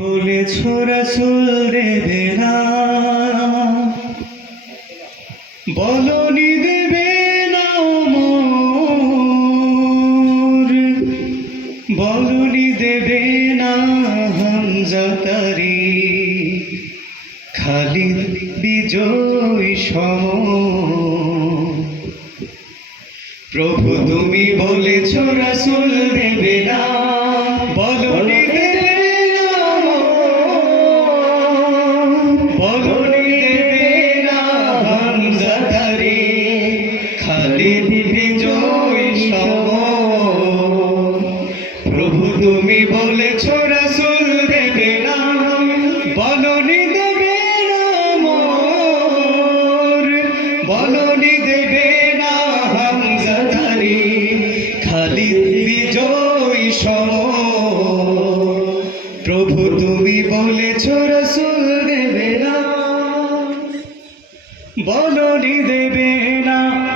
বলেছ রাসূল দেবে না, বলনি দেবে না মোর, বলনি দেবে না হামজা তারি, খালিদ বিজয় সম। প্রভু তুমি বলেছ রাসূল দেবে না, বলনি দেবে না মোর, বলনি দেবে না হামজা তারি, খালিদ বিজয় সম। প্রভু তুমি বলেছ রাসূল দেবে না, বলনি দেবে না মোর, বলনি দেবে না হামজা তারি, খালিদ বিজয় সম। প্রভু তুমি বলেছ রাসূল দেবে না, বলনি দেবে না।